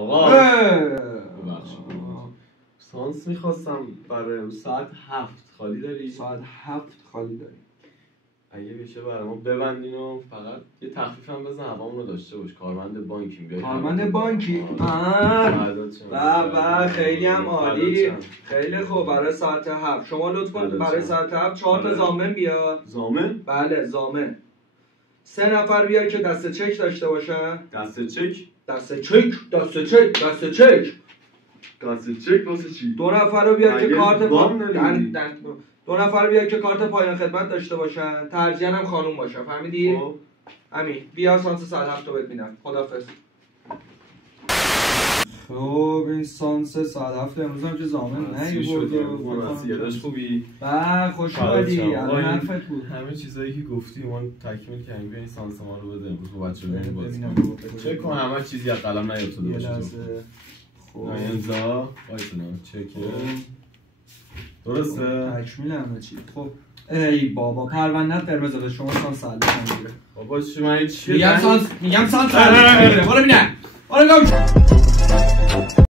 آقا سانس میخواستم برای ساعت 7 خالی داری؟ ساعت 7 خالی داری. اگه بشه برای ما ببندین و فقط یه تخفیف هم بزن هوامون رو داشته باش. کارمند بانکیم بیای. کارمند بانکی؟ بابا خیلی هم عالی. خیلی خوب. برای ساعت 7 شما لطف کن برای ساعت 7 4 تا ضامن بیا. ضامن؟ بله ضامن. 3 نفر بیار که دست چک داشته باشن. دست چک؟ دست چک دست چک دست چک دست چک واسه چی؟ 2 نفر رو بیار که کارت دو نفر بیار که کارت پایان خدمت داشته باشن. ترجیحاً هم خانوم باشن. فهمیدی؟ همین. بیا سانس ساعت 7 رو بهت میدم. خدافظ. خب این سانس ساعت 7 امروز هم که ضامن نیوردی. یادش خوبی؟ به خوش اومدی. الان حرفت بود. همه چیزایی که گفتی ما تکمیل کردیم. بیا این سانس ما رو بده امروز با بچه‌ها بریم بازی. چک کن همه چیزی از قلم نیافتاده باشه. خب امضا وایسنا چک. درسته؟ تکمیل همه چی. خب ای بابا پرونده‌ات قرمز به شما سانس ساعت میگیره. بابا من چی میگم سانس برو ببینم. برو گم